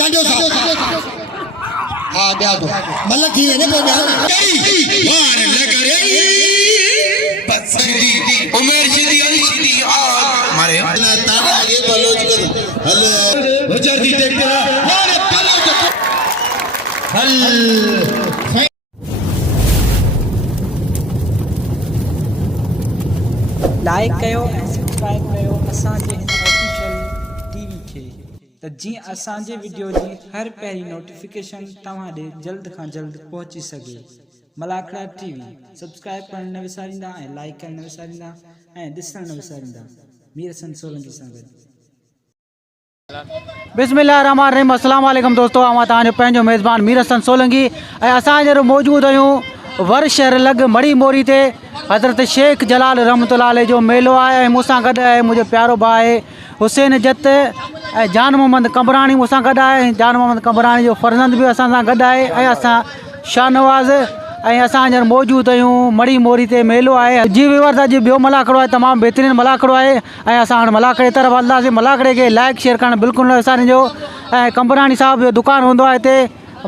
चांडियो साहब हाँ दिया दो मतलब ठीक है ना बोल वार लगरे बस सीधी उमेर सीधी अली सीधी आ मारे ना तारा ये बलोच कर हल वजर दी देखते रहा वार बलोच हल लाइक कयो सब्सक्राइब कयो असांजे ऑफिशियल टीवी के त जी असांजे वीडियो जी हर पहली नोटिफिकेशन तव्हां ॾे जल्द खां जल्द पहुची सके। मलाखड़ा टीवी सब्सक्राइब करण न विसारींदा ऐं लाइक करण न विसारींदा ऐं ॾिसण न विसारींदा। मीर हसन सोलंकी सां गॾु। बिस्मिल्लाहिर्रहमानिर्रहीम अस्सलाम वालेकुम दोस्तों आवां तव्हांजो पंहिंजो मेज़बान मीर हसन सोलंकी ऐं असां हींअर मौजूदु आहियूं वर शहर लॻ मड़ी मोरी ते हज़रत शेख जलाल रहमतुल्लाह जो मेलो आहे। मूंसां गॾु आहे मुंहिंजो प्यारो भाउ आहे हुसैन जत ऐं जान मोहम्मद कंबराणी मूंसां गॾु आहे। जान मोहम्मद कंबराणी जो फर्ज़ंद बि असां सां गॾु आहे ऐं असां शाहनवाज़ ऐं असां हींअर मौजूदु आहियूं मड़ी मोरी ते मेलो आहे। जी व्यूअर्स अॼु ॿियो मलाखड़ो आहे तमामु बहितरीनु मलाखड़ो आहे ऐं असां हाणे मलाखड़े तरफ़ हलंदासीं। मलाखड़े खे लाइक शेयर करणु बिल्कुलु न विसारिजो ऐं कंबराणी साहिब जो दुकानु हूंदो आहे हिते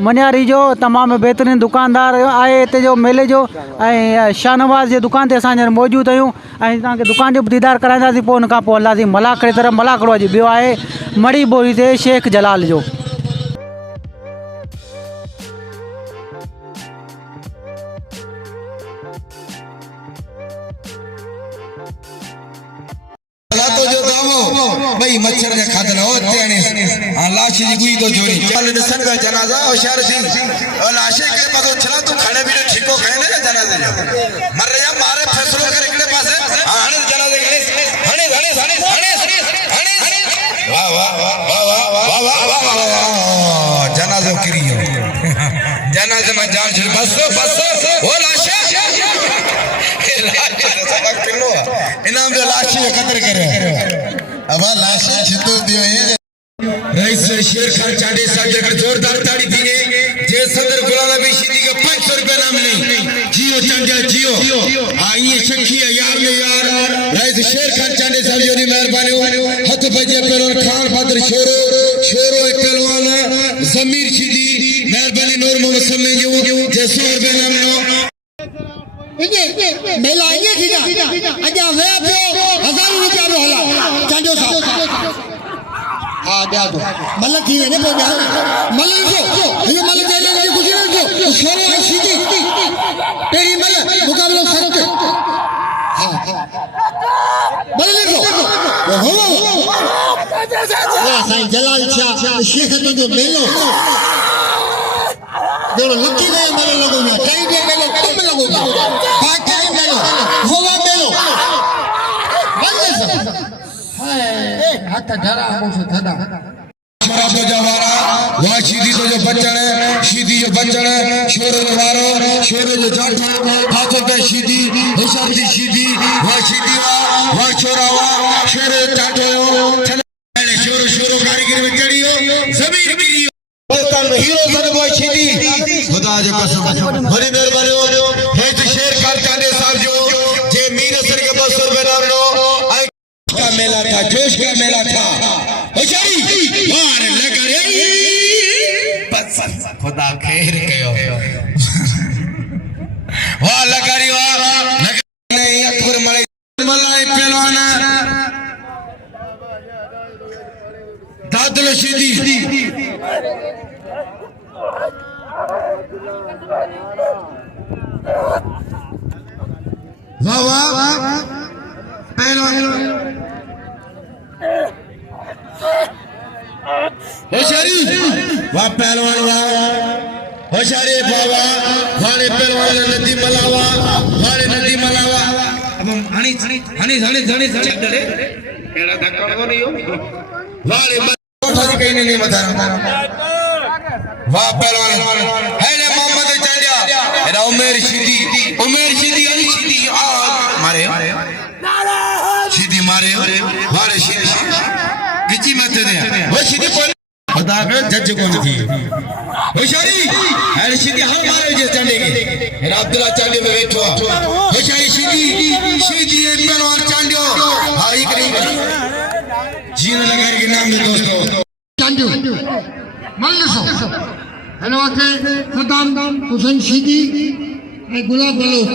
मनियारी जो तमामु बहितरीनु दुकानदार आहे हिते जो मेले जो ऐं शाहनवाज़ जे दुकान ते असां हींअर मौजूदु आहियूं ऐं तव्हांखे दुकान जो बि दीदार कराईंदासीं। पोइ हुन खां पोइ हलंदासीं मलाखड़े तरफ़। मलाखड़ो अॼु ॿियो आहे मड़ी बोरी ते शेख जलाल जो। तो जो गावो भाई मच्छर ने खादन हो तेने हां लाश जी गुई तो जोड़ी चल दसन का जनाजा और शहर सिंह और लाशे के पास चला तू खड़े भी ठीको कहने ना जनाजे मर रहा मारे फैसलो कर इकड़े पास हां हने जनाजे हने हने हने हने हने वाह वाह वाह वाह वाह वाह वाह जनाजा करियो जनाजे में जान चल बस बस वो लाशे इनाम जो लाशी कदर करे अब लाशी छितो दियो है रईस शेर खान चांडे साहब के जोरदार ताड़ी थी जे सदर गुलाम नबी शीदी के 500 रुपए नाम नहीं जियो चांडिया जियो आई शखी यार ने यार रईस शेर खान चांडे साहब जो नी मेहरबानी हथ बजे पहलवान खान बहादुर शोरो पहलवान जमीर शीदी मेहरबानी नूर मोहम्मद समी जो जे 100 रुपए नाम नो मेला आएंगे ठीक है अजा वे पे 1000 रुपया रो हला चांडियो साहब हाँ दिया दो मतलब ठीक है ना बोल मतलब को ये मतलब दे ले कुछ नहीं को शोरो है सीधी तेरी मतलब मुकाबला सरो के हां मतलब को हो साईं जलाल शाह शेख जो मेलो दोनों लकी गए मेरे लोगों ने कहीं भी मेलो तुम लोगों का बाकी मेलो होगा मेलो बंदे से हाय हाथ धरा मुझे धरा शराब तो जवारा वहाँ शीदी तो जो बच्चन है शीदी जो बच्चन है शोरो जो वारो शोरो जो जाटा हाथों पे शीदी हुसैन दी शीदी वहाँ शीदी वहाँ छोरा वहाँ शोरो जाटो चले शोरो शोरो कारीगर में चढ़ियो जमीन गिरियो हीरो सन बॉय शीदी खुदा जो कसम बड़ी मेहरबानी है तो शेर खान चांडे साहब जो जे मीर सर के 200 रुपए नाम लो का मेला था जोश का मेला था होशियारी वार लगरे बस खुदा खैर कयो वाह लगरी वाह नहीं अकबर मलाई पहलवान दादल शीदी वाह वाह पहलवान होशियारी वाह पहलवान वाह होशियारी बाबा वाले पहलवान नदी मलावा वाले नदी मलावा अब हनी हनी हनी हनी हनी हनी डरे एड़ा धक्का को नहीं हो वाले कोठा जी कहीं नहीं बता रहा वाह पहलवान है ने मोहम्मद चांडिया एड़ा उमेर शीदी अली शीदी आ मारे शीदी मारे वाले शीदी गिची मत दे वो शीदी को खुदा का जज कौन थी होशियारी है शीदी हम मारे जे चांडे के एड़ा अब्दुल्ला चांडे में बैठो होशियारी शीदी पहलवान चांडियो हां एक नहीं जीन लगा के नाम में दोस्तों चांडियो मल ॾिसो हिन वक़्तु सदाम हुसैन शीदी ऐं गुलाब बलोच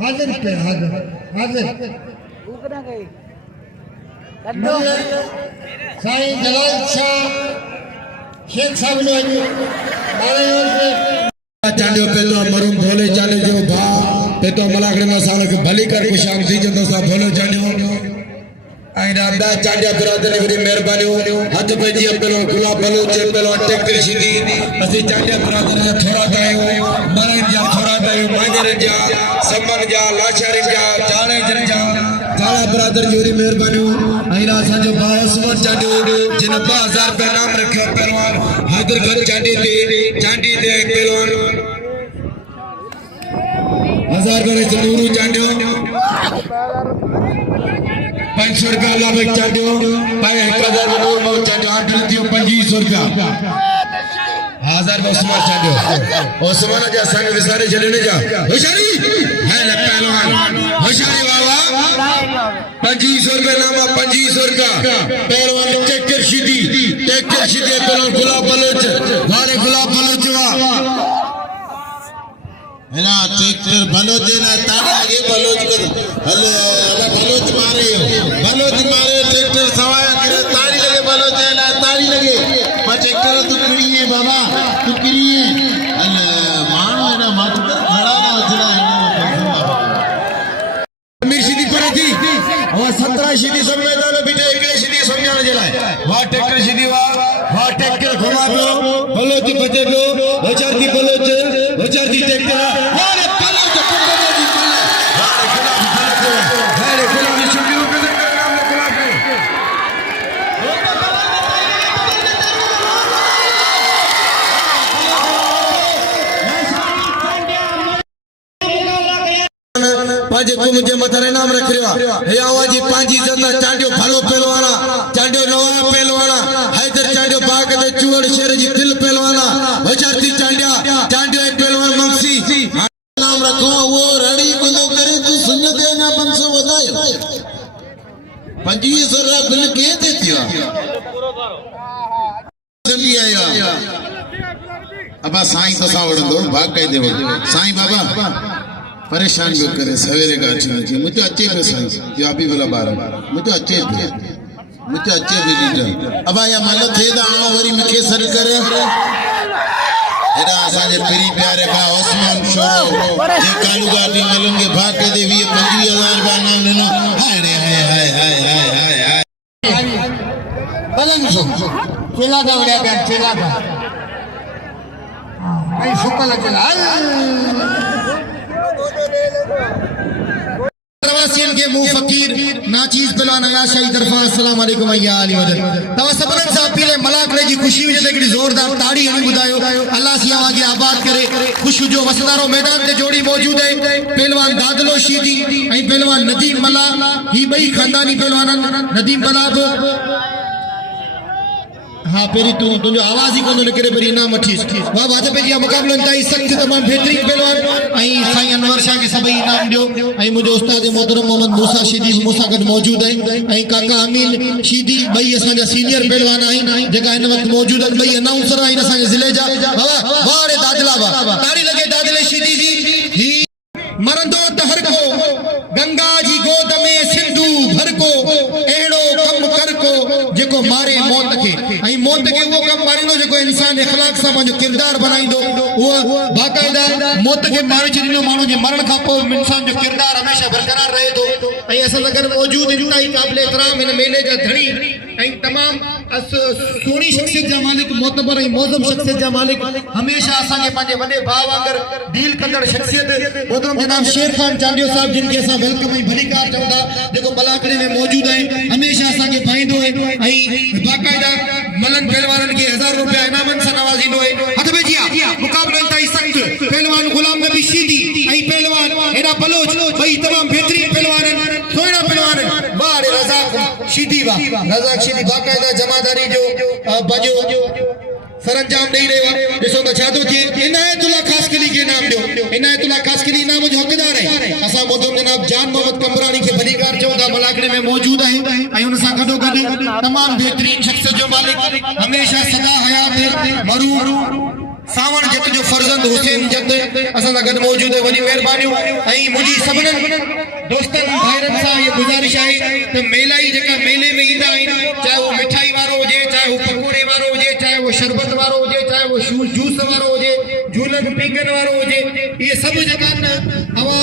हाज़िर पे हाज़िर साईं जलाल शाह शेख साहब ने चांडियो पेलो मरूम भोले चाले जो भा पेतो मलाखड़े में साल के भली कर खुशाम थी जंदो सा भोले चांडियो आई रादा चांडिया बिरादर ने मेहरबानी हाथ पे जी पेलो गुलाब भलो चे पेलो टेक्टर सीधी असि चांडिया बिरादर ने थोड़ा दायो मरण जा थोड़ा दायो मांजर जा समन जा लाचार जा चाले जन जा काला बिरादर जोरी मेहरबानी आई रा सा जो भाई सुमन चांडियो जिन 2000 रुपए नाम रखियो पहलवान हाजिर घर चांडी दे पहलवान 1000 रुपए जरूर चांडियो 500 रुपया अल्लाह भाई चांडियो भाई 1000 नूर मो चांडियो 8 दियो 2500 रुपया 1000 उस्मान चांडियो उस्मान जा संग विसारे चले ने जा होशियारी है ना पहलवान होशियारी बाबा 2500 रुपया नामा 2500 रुपया पहलवान टेक्टर सीधी पहलवान गुलाब बलोच वारे गुलाब बलोच वा है ना टेक्टर बलोच ना तारा ये बलोच कर हले बलोच मारे ट्रैक्टर सवाया करे तारी लगे बलोच ना तारी लगे पर ट्रैक्टर तू करिए बाबा तू करिए अल्ले मानो है ना मत खड़ा ना उजला अमीर सीधी पड़े थी और 17 सीधी सब मैदान में बेटे एकड़े सीधी समझाने जलाए वाह ट्रैक्टर सीधी वाह ट्रैक्टर घुमा दो बलोच बचे दो होचारती बलोच होचारती ट्रैक्टर वाह बलोच पांच को मुझे मथारे नाम रख रहा हे आवाजी पांची जता चांडियो भलो पहलवाना चांडियो नवा पहलवाना हैदर चांडियो बाग दे चूड़ शेर जी दिल पहलवाना वचारती चांडियो एक पहलवान मंगसी नाम रखो वो रड़ी गुलो करे तू सुन दे ना 500 वधायो 2500 रा बिल के देतियो चली आया अब साईं तो सा वड़ो भाग कह देवो साईं बाबा परेशान भी करे सवेरे का अच्छी मुझे अच्छे पे साईं जो अभी बोला 12 मुझे अच्छे भी लीडर अब आया मन थे दा वरी मखे सर करे एरा असाजे पेरी प्यारे बा ओस्मान शोरो जे कालू गाटी मलंगे भाग के दे 25000 बा नाम लेनो हाय बलन सो केला का उड़े का केला का भाई सुकल चला प्रवासियन के मुंह फकीर नाचीज पहलवान आयाशाही तरफा अस्सलाम वालेकुम या अली वदन तवा सबरन साहब पीले मलाकड़े जी खुशी वजह से एकड़ी जोरदार ताड़ी हणी बुधायो अल्लाह सिया आगे आबाद करे खुश जो वसदारो मैदान ते जोड़ी मौजूद है पहलवान दादलो शीदी ऐं पहलवान नदीम मला ही बई खानदानी पहलवान नदीम मला हाँ पेरी तू तुझो आवाज ही कोन निकरे पर इनाम अठीस वाह वाजपे जी मुकाबलो इंतहाई सख्त तमाम बेहतरीन पहलवान आई साईं अनवर शाह के सभई इनाम दियो आई मुझे उस्ताद मोहतरम मोहम्मद मूसा शीदी मूसा गड मौजूद है आई काका अमीन शीदी बई असा जा सीनियर पहलवान आई जेका इन वक्त मौजूद है बई अनाउंसर आई असा जिले जा बाबा बारे दादला बा ताड़ी लगे दादले शीदी जी ही मरंदो तहर को गंगा जी गोद में सिंधु भर को एड़ो कम कर को जेको मारे मौत के आई मौत के वो कम मारिनो जेको इंसान इखलाक सा पंहिंजो किरदार बनाइंदो वो बाकायदा मौत के मारे छॾींदो माण्हू जे मरण खां पोइ इंसान जो किरदार हमेशा बरकरार रहे थो ऐं असां सां गॾु मौजूद इंतहाई क़ाबिल एहतराम इन मेले जा धणी ऐं तमाम सुहिणी शख्सियत जा मालिक मोतबर ऐं मौज़म शख्सियत जा मालिक हमेशा असांखे पंहिंजे वॾे भाउ वांगुरु डील कंदड़ शख्सियत मोहतरम जनाब शेर खान चांडियो साहब जिन खे असां वेलकम ऐं भलीकार चवंदा जेको बलाकड़े में मौजूद आहिनि हमेशा असांखे पाईंदो आहे ऐं बाक़ायदा मलन पहलवाननि खे 1000 रुपया इनामनि सां नवाज़ींदो आहे हथ में जिया मुक़ाबलो इंतहाई सख़्त पहलवान गुलाम नबी शीदी ऐं पहलवान हेॾा बलोच ॿई तमामु बहितरीन पहलवान आहिनि सुहिणा पहलवान आहिनि वाह रज़ाक शीदी वाह रज़ाक शीदी बाक़ायदा जमादारी जो पंहिंजो सरंजाम ॾेई रहियो आहे ॾिसो त छा थो थिए इनायतुल्ला ख़ासकली खे इनाम ॾियो इनायतुल्लाह खासकरी इनाम जो हक़दार है असा मोहतरम जनाब जान मोहम्मद कंबरानी के भलीकार चौथा मलाकड़े में मौजूद है ऐं उन सां गॾो गॾु तमाम बेहतरीन शख्स जो मालिक हमेशा सदा हयात मरू सावण जत जो फर्जंद हुसैन जत असां सां गॾु मौजूद है वॾी महिरबानियूं ऐं मुंहिंजी सभिनी दोस्तनि भाइरनि सां इहा गुज़ारिश आहे त मेला ई जेका मेले में ईंदा आहिनि चाहे वो मिठाई वारो हुजे चाहे वो पकोड़े वारो हुजे चाहे वो शरबत वारो हुजे चाहे वो जूस वारो हुजे झूलन पीगन वारो हुजे इहे सभु जेका हवा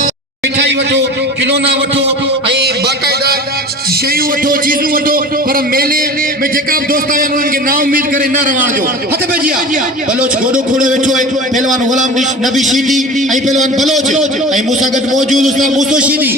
मिठाई वठो खिलौना वठो ऐं बाक़ाइदा शयूं वठो चीज़ूं वठो पर मेले में जेका बि दोस्त आहिनि उन्हनि खे ना उम्मीद करे न रवण जो हथ पे जी बलोच गोडो खोड़े वेठो आहे पहलवान गुलाम नबी शीदी ऐं पहलवान बलोच ऐं मूंसां गॾु मौजूद उस्ताद मूसो शीदी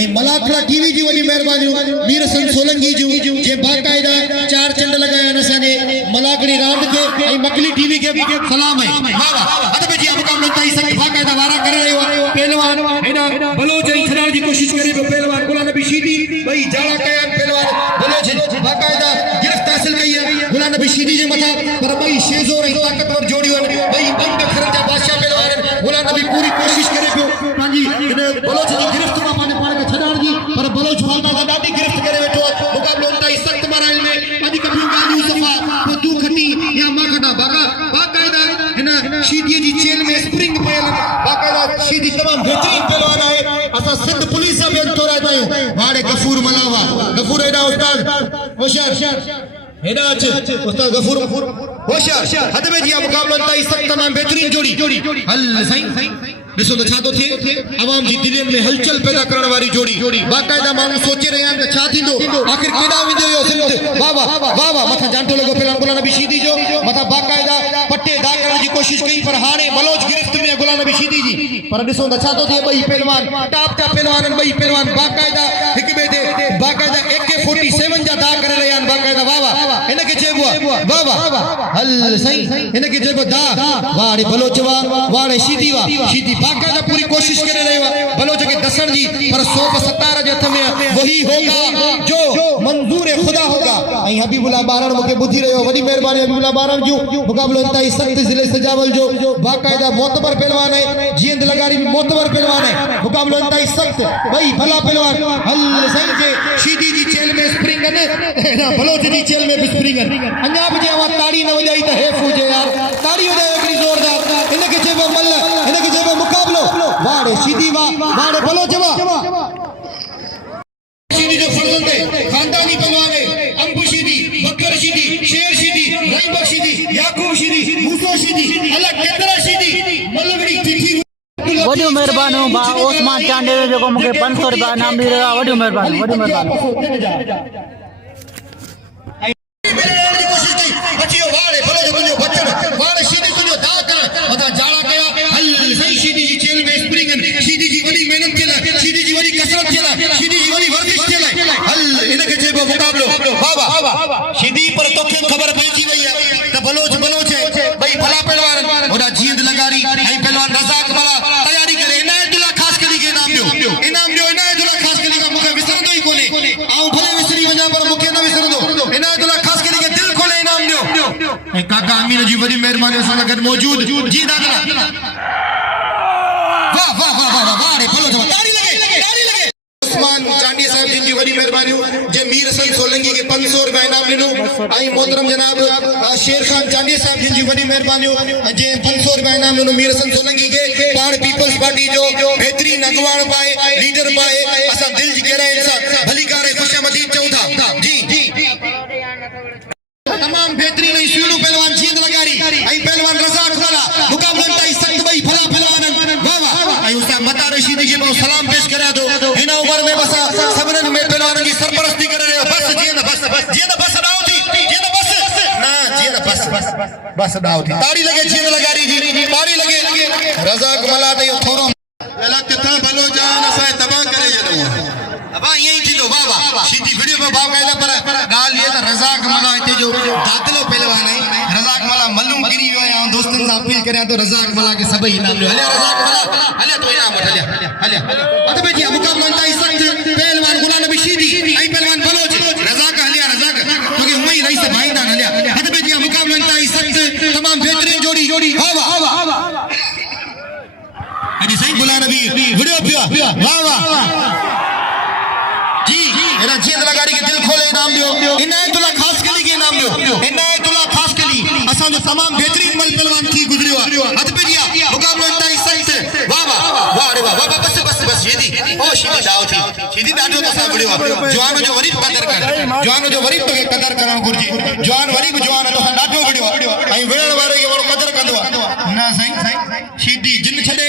ऐं मलाखड़ा टीवी जी वॾी महिरबानियूं मीर हसन सोलंकी जूं जे बाक़ाइदा चार चंड लॻाया आहिनि असांजे मलाखड़ी रांदि खे ऐं मकली टीवी खे सलाम आहे वाह वाह हथ पे जी मुक़ाबिलो ताईं सख़्त बाक़ाइदा वारा करे रहियो आहे पहलवान हेॾा बलोच ऐं छॾण जी कोशिश करे पियो पहलवान गुलाम नबी शीदी ॿई जाड़ा कया आहिनि पहलवान बलोच बाक़ाइदा गिरफ़्त हासिल कई आहे गुलाम नबी शीदी जे मथां पर ॿई शेज़ोर ऐं ताक़तवर जोड़ियूं आहिनि ॿई बंद खरनि जा बादशाह पहलवान आहिनि गुलाम नबी पूरी कोशिश करे पियो पंहिंजी हिन बलोच जी गिरफ़्त मां पंहिंजे पाण खे छॾण जी पर बलोच फालता सां ॾाढी गिरफ़्त करे वेठो आहे मुक़ाबिलो इंतहाई सख़्त माराइल में अॼु कबियूं ॻाल्हियूं सफ़ा पोइ तूं खटी या मां खटा बाक़ाइदा हिन शीदीअ जी चेल में स्प्रिंग पयल बाक़ाइदा शीदी तमामु बहितरीन पहलवान आहे असां सिंध पुलिस सां बि थोरा आहियूं वाड़े गफूर मलावा गफूर हेॾा उस्ताद होशियार हेॾा अच उस्ताद गफूर होशियार हद में जी मुक़ाबिलो इंतहाई सख़्त तमामु बहितरीन जोड़ी हल साईं ॾिसो त छा थो थिए अवाम जी दिलनि में हलचल पैदा करण वारी जोड़ी बाक़ाइदा माण्हू सोचे रहिया आहिनि त छा थींदो आख़िर केॾा वेंदो इहो सिंध वाह वाह मथां जांटो लॻो पहिरियों गुलाम नबी शीदी जो मथां बाक़ाइदा पटे दा करण जी कोशिश कई पर हाणे बलोच गिरफ़्त में गुलाम नबी शीदी जी पर ॾिसो त छा थो थिए ॿई पहलवान टॉप पहलवान आहिनि ॿई पहलवान बाक़ाइदा हिक ॿिए ते बाक़ाइदा AK-47 जा दा करे रहिया आहिनि बाक़ाइदा वाह हिनखे चइबो आहे वाह हल साईं हिनखे चइबो दा वाड़े बलोच वाड़े शीदी शीदी बाकायदा पूरी कोशिश करे रहियो आहे बलोच खे दसण जी पर सोप सतार जे हथ में वही होगा जो मंजूर खुदा होगा ऐं हबीबुल्लाह बारण मूंखे ॿुधी रहियो वॾी महिरबानी हबीबुल्लाह बारण जो मुक़ाबिलो इंतहाई सख़्त ज़िले सजावल जो बाक़ाइदा मोतबर पहलवान है जींद लगारी भी मोतबर पहलवान है मुक़ाबिलो इंतहाई सख़्त ॿई भला पहलवान हल साईं जे शीदी जी चेल में स्प्रिंग आहिनि बलोच जी चेल में बि स्प्रिंग आहिनि अञा बि जे ताड़ी न वॼाई त हेफ़ हुजे यार ताड़ी वॼायो हिकिड़ी ज़ोरदार हिनखे चइबो मल हिनखे चइबो मुक़ाबिलो वाड़े शीदी वाड़े बलोच शीदी जो फर्जंद है खानदानी पहलवान है अंबु शीदी बकर शीदी शेर शीदी रहीम शीदी याकूब शीदी मूसा शीदी अलग केतरा शीदी मलगड़ी चिट्ठी वॾियूं महिरबानियूं भाउ ओसमान चांडे जो जेको मूंखे 500 रुपया इनाम ॾेई रहियो आहे वॾियूं महिरबानियूं शीदी पर तोखे खबर पइजी वई आहे त बलोच है भई भला पहलवान ओडा जींद लगारी ऐं पहलवान रज़ाक वाला तयारी करे इनायतुल्लाह खासकरी के इनाम ॾियो इनायतुल्लाह खासकरी का मूंखे विसरंदो ई कोन्हे ऐं भले विसरी वञा पर मूंखे न विसरंदो इनायतुल्लाह खासकरी के दिल खोले इनाम ॾियो ऐं काका अमीन जी वॾी महिरबानी असां सां गॾु मौजूद जी दादा वाह रे बलोच ताड़ी लगे उस्मान चांडी साहब जिन जी वॾी महिरबानियूं जे मीर हसन सोलंकी के 500 रुपया इनाम ॾिनो ऐं मोहतरम जनाब शेर खान चांडी साहब जिन जी वॾी महिरबानियूं जे 500 रुपया इनाम ॾिनो मीर हसन सोलंकी के पाण पीपल्स पार्टी जो बेहतरीन अगवान पाए लीडर पाए असां दिल जी गहराई सां भलीकार खुशामदी चऊं था जी तमाम बेहतरीन ऐं सुहिणो पहलवान जींद लगारी ऐं पहलवान रज़ाक वाला मुक़ाबिलो इंतहाई सख़्त ॿई भला पहलवान वाह ऐं उस्ताद मता रशीदी खे मां सलाम पेश करियां थो हिन उमिरि में बस सभिनीनि में पहलवाननि जी सरपरस्ती करे रहियो बस बस डाउ थी ताड़ी लगे जींद लगारी जी ताड़ी लगे रज़ाक वाला ते थोरो अलग किथां भलो जान असां तबाह करे जणो अब यही थींदो वाह शीदी वीडियो में बाक़ाइदा पर ॻाल्हि ये त रज़ाक मला हिते जो दादलो पहलवान है रज़ाक मला मल्लूम गिरी वियो आहे दोस्तनि सां अपील करियां थो रज़ाक मला के सभई इनाम ॾियो हलिया रज़ाक मला हलिया तो इनाम वठ हलिया अद में जी मुक़ाबिलो इंतहाई सख़्त पहलवान गुलाम नबी शीदी ऐं पहलवान बलोच रज़ाक हलिया क्योंकि उमई रईस भाईंदा हलिया अद में जी मुक़ाबिलो इंतहाई सख़्त तमाम बेहतरीन जोड़ी वाह इनायतुल्ला खासकली के इनाम ॾियो इनायतुल्ला खासकली असांजो तमामु बहितरीन मल पहलवान थी गुज़रियो आहे हथ पे दिया मुक़ाबलो इंतहाई सख्त वाह वाह वाह रे वाह वाह बस बस बस शीदी ओ शीदी दाव थी शीदी ॾाढो असां विड़ियो आहे जवान जो वरी कदर कर जवान जो वरी तोखे कदर करणु घुरिजे जवान वरी बि जवान तो ॾाढो विड़ियो आहे ऐं विड़ण वारे खे वॾो कदर कंदो आहे ना साईं शीदी जिन छॾे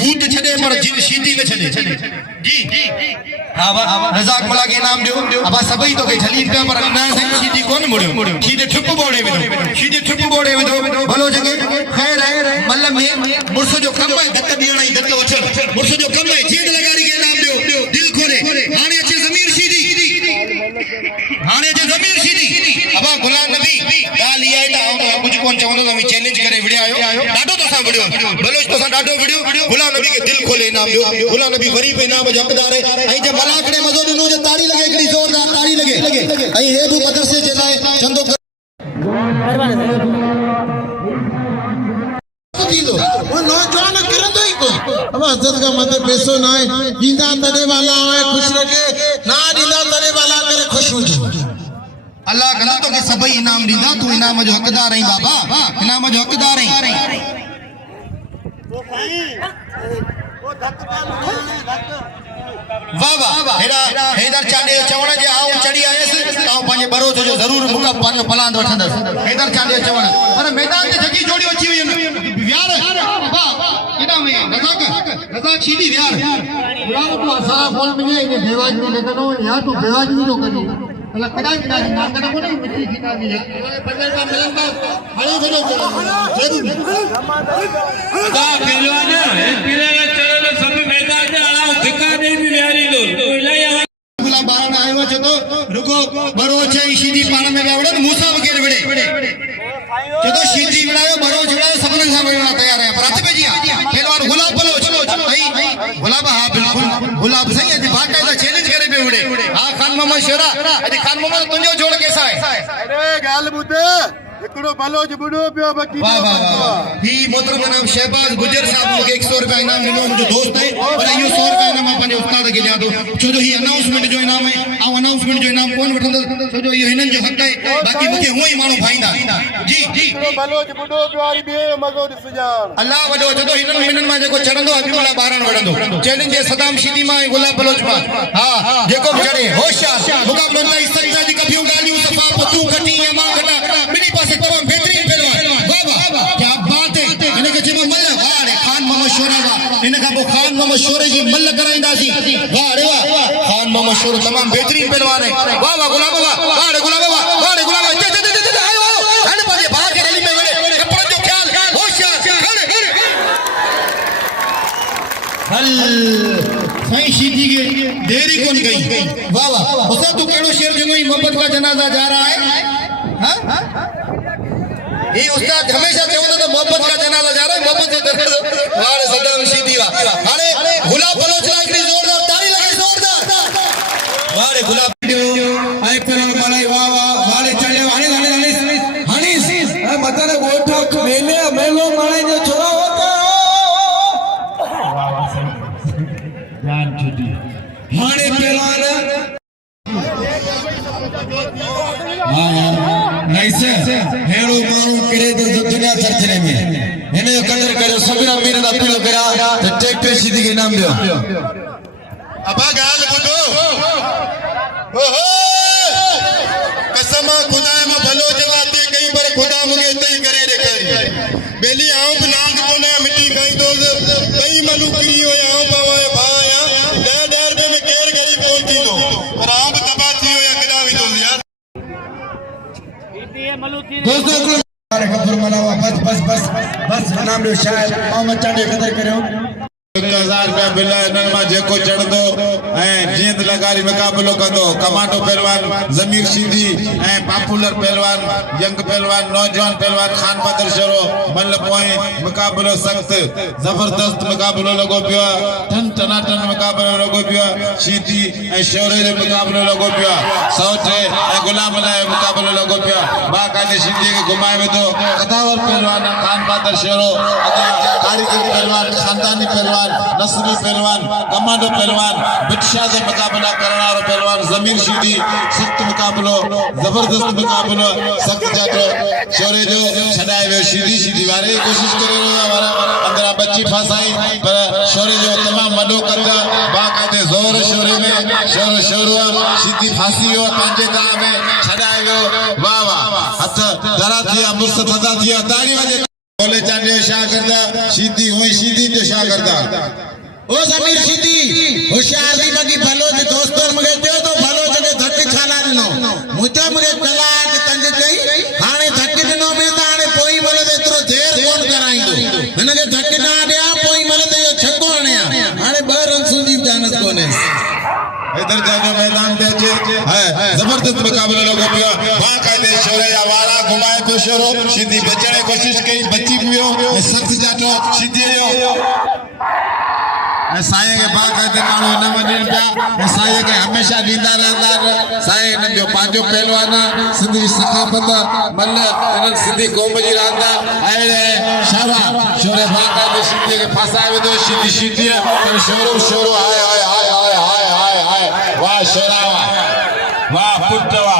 भूत छॾे पर जिन शीदी न छॾे जी हा वाह रज़ाक मला के इनाम ॾियो अबा सभई तोखे झली पिया पर ना साईं शीदी कोन मुड़ियो शीदी ठुप बोड़े विधो शीदी ठुप बोड़े विधो भलो जॻह ख़ैर आहे मल में मुड़ुस जो कम आहे धक ॾियण ऐं धक वठण मुड़ुस जो कम आहे जीअं लॻाड़ी के इनाम ॾियो दिल खोले हाणे अचे ज़मीर शीदी हाणे अचे ज़मीर शीदी अबा गुलाम नबी ॻाल्हि इहा आहे त कुझु कोन चवंदो त चैलेंज करे विड़िया आहियो ॾाढो तोसां विड़ियो बलोच तोसां ॾाढो विड़ियो गुलाम नबी खे दिल खोले इनाम ॾियो गुलाम नबी वरी बि इनाम जो हक़दार आहे ऐं जे मलाकड़े मज़ो ॾिनो जो ताड़ी लॻे हिकिड़ी ज़ोरदार ताड़ी लॻे ऐं हे बि मदरसे जे लाइ चंदो नौजवान करंदो ही को अब इज्जत का मतलब पैसो ना है दींदा तने वाला है खुश रखे ना दींदा तने वाला करे खुश हो जाओ अल्लाह कला तो के सभई इनाम दींदा तू इनाम जो हक़दार आहीं बाबा इनाम जो हक़दार आहीं वाह वाह हेड़ा हैदर चांडे चवण जे आऊं चढ़ी आयसि तां पंहिंजे बरोच जो ज़रूर मुका पंहिंजो पलांद वठंदसि हैदर चांडे चवण पर मैदान ते जगी जोड़ियूं अची वयूं यार वाह केॾा में रज़ाक शीदी यार बुलाओ तो सारा फोन में ये बेवाज में लेकर या तो बेवाज में लो करी अल्लाह कदा कदा ना कदा को नहीं मिट्टी खिना नहीं है बंदे का मिलंदा हरे भलो जरूर दा पहलवान पिलेला चलो सब मैदान में आला धिका दे भी यारी दो गुलाम बारण आयो छो रुको बरोच ऐं शीदी पाण में विड़न मूसा वगैरह विड़े चतो शीदी विड़ायो बरोच विड़ायो सभिनी सां विड़ण तयार आहियां पर हथ में जीअं पहलवान गुलाब बलोच ऐं गुलाब हा बिल्कुल गुलाब सही अॼु बाक़ाइदा चैलेंज करे पियो विड़े हा खान मोहम्मद शेरा अॼु खान मोहम्मद तुंहिंजो जोड़ कैसा आहे अरे गाल बुध एकड़ो बलोच बुडो पियो बाकी वाह वाह वाह ही मोहतरम जनाब शहबाज गुजर साहब मुझे 100 रुपया इनाम ॾिनो मुंहिंजो दोस्त है पर इहो 100 रुपया इनाम मां पंहिंजे उस्ताद खे ॾियां थो छो जो ही अनाउंसमेंट जो इनाम है ऐं अनाउंसमेंट जो इनाम कोन वठंदो छो जो इहो हिननि जो हक़ है बाक़ी मूंखे हूअं ई माण्हू भाईंदा जी जी बलोच बुडो पियो वारी बे मज़ो ॾिस जान अल्लाह वॾो छो जो हिननि महीननि मां जेको चढ़ंदो आहे बिमला ॿारनि वड़ंदो चैलेंज है सदाम शीदी मां ऐं गुलाब बलोच मां हा जेको बि चढ़े होशियार मुक़ाबलो न सच्चा जी कभियूं ॻाल्हियूं सफ़ा पोइ तूं घटी या मां घटा ॿिन्ही पासे तमामु बहितरीन क्या बात है इनके जेको मल वाह रे खान मोहम्मद शोरा वाह इन का वो खान मोहम्मद शोरे जी मल कराईंदासी वाह रे वाह खान मोहम्मद शोरो तमाम बेहतरीन पहलवान है वाह वाह गुलाब वाह रे गुलाब वाह रे गुलाब जे आयो हन पाजे बाहर के रैली में वड़े कपड़ा जो ख्याल होशियार हल साईं शीदी के देरी कोन गई वाह वाह उसे तू केड़ो शेर जनो ही मोहब्बत का जनाजा जा रहा है हां ये उस्ताद हमेशा चवंदो त मोहब्बत का जनाजा जा रहा है मोहब्बत जो दरवाजा वाह सदाम शीदी वाह हाणे गुलाब बलोच ला हिकड़ी जोरदार ताली लगे जोरदार वाह रे गुलाब आई पर मलाई वाह वाह वाले चले हनी मतने गोठो मेलो मलाई जो छोरा होता जान छुटी हाणे पहलवान ऐसे हेड़ो मानू करे तो दुनिया चर्चने में इने जो कदर करे सबिना मेरे दा पीलो करा तो ट्रैक्टर सीधी के नाम दियो अबा गाल बुडो ओहो कसम खुदा में भलो जवाते कई पर खुदा मुगे तई करे रे कर बेली आऊं नाग कोने मिट्टी कई दो कई मलुकरी हो आऊं बावे भाया डर में केर गरीब कोन थी दो पर आऊं तबाह थी हो या कदा भी दो यार दोस्तों अरे खबर मनावा बस नाम लो शायद मोहम्मद चांडे कदर करियो 1000 रुपया बिल इन्हनि मां जेको चढ़ंदो ऐं जीअं लॻारी मुक़ाबिलो कंदो कमांडो पहलवान ज़मीर शीदी ऐं पॉपुलर पहलवान यंग पहलवान नौजवान पहलवान खान बहादुर शोरो मल पोइ मुक़ाबिलो सख़्त ज़बरदस्त मुक़ाबिलो लॻो पियो आहे टन टनाटन मुक़ाबिलो लॻो पियो आहे शीदी ऐं शोरे जो मुक़ाबिलो लॻो पियो आहे सौठे ऐं गुलाम लाइ मुक़ाबिलो लॻो पियो आहे बाक़ाइदे शीदी खे घुमाए वेंदो कदावर पहलवान खान बहादुर शेरो अजा कारीगर पहलवान खानदानी पहलवान नस्ली पहलवान कमांडो पहलवान बिटशा से मुकाबला करने वाला पहलवान जमीन शीदी सख्त मुकाबलो जबरदस्त मुकाबलो सख्त जाटो शोरे जो छड़ाए वे शीदी वाले कोशिश करे वाला अंदर बच्ची फसाई पर शोरे जो तमाम वडो कदा बाकायदे जोर शोरे में शोरुआ शीदी फांसी हो पंजे का में छड़ाए गयो वाह वाह हथ दरा दिया मुर्सद अदा दिया ताली बजे बोले चांदे शाह करदा शीदी हुई शीदी जो शाह करदा ओ जमीर शीदी होशियार दी बगी भलो जे दोस्तों मगे जो तो भलो जगे धक छाला दिनो मुते मगे कलाक तंग कई हाने धक दिनो में ताने पोई मले एतरो देर कोन कराइंदो मनगे धक ना दिया पोई मले ते छक्को हणया हाने ब रन सुजीव जानत कोने इधर जाने मैदान पे है जबरदस्त मुकाबला लोगों पे बाकायदे शोरे या वाला घुमाए पे शोरो सीधी बचने कोशिश की बच्ची पियो सख्त जाटो सीधी यो साये के बाकायदे मानो न वणन पिया साये के हमेशा दींदा रहंदा साये इन जो पांचो पहलवान सिंधी सखाफत मल इन सिंधी कौम जी रहंदा आए शाबा शोरे बाकायदे सीधी के फसाए दो सीधी शोरो आए वाह शोरावा वाह पुटवा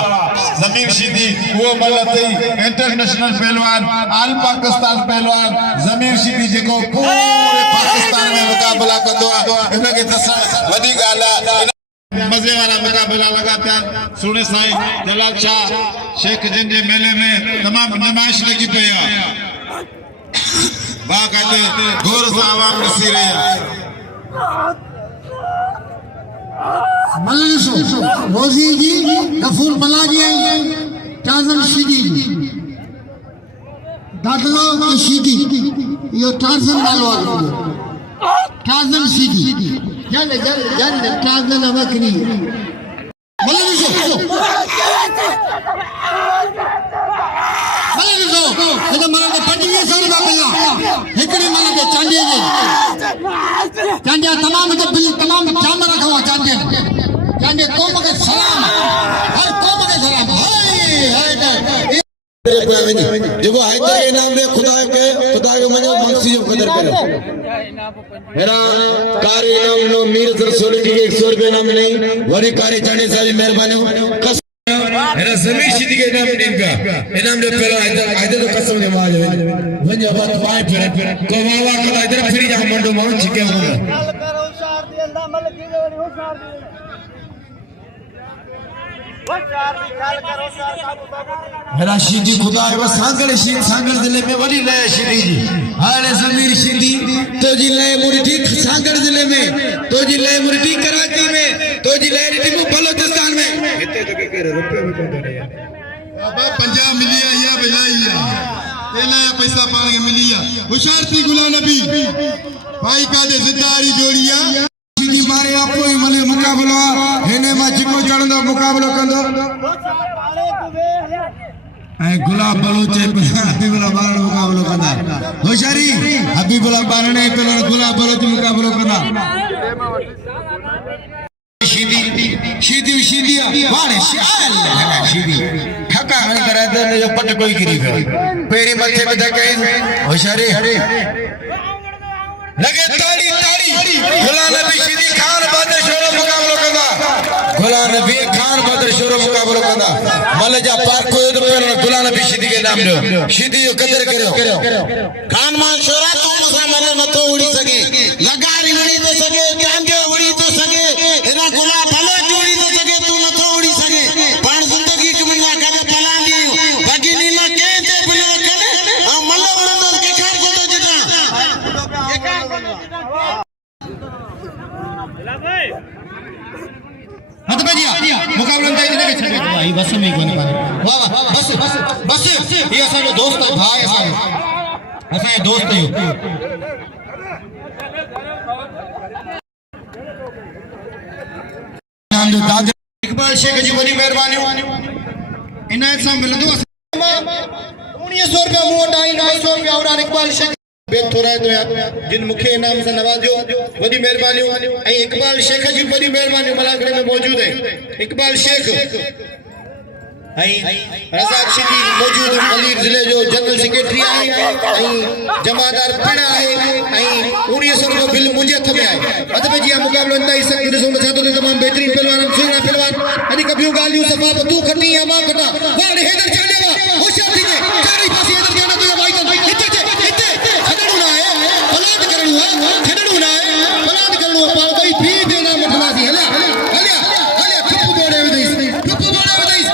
जमीन शीदी वो मलती इंटरनेशनल पहलवान आल पाकिस्तान पहलवान जमीन शीदी जेको पूरे पाकिस्तान में मुकाबला कंदो इनके तसा वडी गाला मजे वाला मुकाबला लगाता सुने साईं जलाल शाह शेख जिंदे मेले में तमाम नुमाइश लगी पई है बाकायदे गौर से आवाम नसी रही मल्लिसो रोजी जी गफूर मलाजी टार्जन शीदी दादलो शीदी यो टार्जन नालो टार्जन शीदी जाने टार्जन अवकनी मल्लिसो ये मने के 25 साल का पहला एकड़ी मने के चांडिया जी चांडिया तमाम के बिल तमाम जाम रखो चांडिया कौम के सलाम हर कौम के सलाम हाय देखो हैदर के नाम दे खुदा के मनो मक्सी जो कदर करे मेरा कारी नाम नो मीर रसूल के 100 रुपए नाम नहीं वरी कारी चांडे सारी मेहरबानी मेरा जमीन शीदी के नाम नहीं का इनाम दे पहला हैदर तो कसम के माज वंज बात पाए फिर को वावा को हैदर फिर जा मंडो मान छिके होगा करो होशियार दी अंदा मल की वरी होशियार दी मेरा शीदी खुदा है बस सांगड़ जिले में बड़ी लय शीदी जी हाले जमीर शीदी तो जी लय मुर्दी सांगड़ जिले में तो जी लय मुर्दी कराची में तो जी लय टीमू बलोचिस्तान में इतने तो के रुपए में कोन करे यार बाबा पंजाब मिलिया या भलाइया एला पैसा पाण के मिलिया होशियार थी गुलाम नबी भाई का दे सितारी जोड़िया शीदी मारे आपको ही मले मुकाबला हेने मा जिको चढ़ंदो मुकाबलो कंदो गुलाब बलोचे हबीबुल्लाह बारण मुकाबलो कंदा होशियारी हबीबुल्लाह बारण पे गुलाब बलोच मुकाबलो कंदा शीदी वाले शाल शीदी ठका करे तो जो पट कोई गिरी पेरी मथे पे धके होशियारी लगे ताड़ी गुलाम नबी शीदी खान बहादुर शोरो मुकाबलो कंदा गुलाम नबी खान बहादुर शोरो मुकाबलो कंदा मलजा पार कोई तो गुलाम नबी शीदी के नाम दो शीदी जो कदर करो खान मान शोरा तो मसा मले न तो उड़ी सके लगारी उड़ी तो सके चांदे उड़ी तो सके एना गुलाम भलो उड़ी तो सके तू न तो उड़ी सके पान जिंदगी के मना करे पलानी बगिनी न के ते बुलो करे मल्लो उड़न के खार को तो जिता मत बजिया मुकाबला दे दे के भाई बस में कोनी पाए वाह बस ये असा दोस्त है भाई असा दोस्त है नाम जो दादा इकबाल शेख जी बड़ी मेहरबानी इनायत साहब मिल दो 1900 रुपया मोट आई 900 रुपया और इकबाल शेख बेत थोड़ा तो जिन मुख्य इनाम से नवाजो बड़ी मेहरबानी ऐ इकबाल शेख जी बड़ी मेहरबानी मलागढ़ में मौजूद है इकबाल शेख रज़ाक शिदी मौजूद अलीर ज़िले जो जनरल सेक्रेटरी आहे जमादार पिण आहे 1900 जो बिल मुंहिंजे हथ में आहे अदब जी मुक़ाबलो इंतहाई सख़्त ॾिसो छा थो तमामु बहितरीन पहलवान सुहिणा पहलवान अॼु कबियूं ॻाल्हियूं सफ़ा तूं खटी या मां खटा वाड़ हैदर चांडिया होशियार थी वञे चारई पासे हैदर चांडिया तुंहिंजा भाई हिते छॾणो न आहे फलाद करणो आहे छॾणो न आहे फलाद करणो आहे पाण ॿई फी देना मथंदासीं हलिया हलिया हलिया ठुप बोड़े विधईं ठुप बोड़े विधईं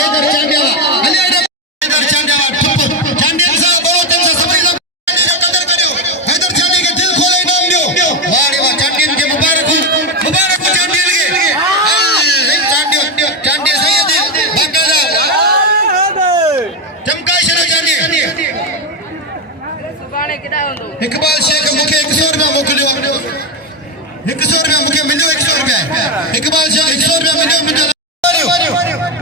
हैदर चांडिया हलिया हैदर चांडिया ठुप चांडिया सां बोलो तन सां सभई जो कदर करियो हैदर चांडिया के दिल खोले इनाम ॾियो वाह वाह चांडियन के मुबारक चांडियन के चांडिया सही बाकायदा चमकाए छॾो चांडिया इकबाल शेख मूंखे 100 रुपया मोकिलियो 100 रुपया मूंखे मिलियो 100 रुपया इकबाल शेख 100 रुपया मिलियो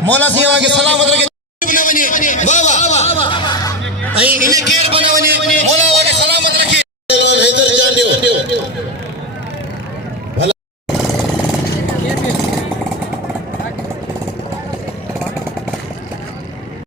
मौला सिंह के सलामत रखे न वने वाह वाह ऐं इन केर बन वने मौला के सलामत रखे हैदर चांडियो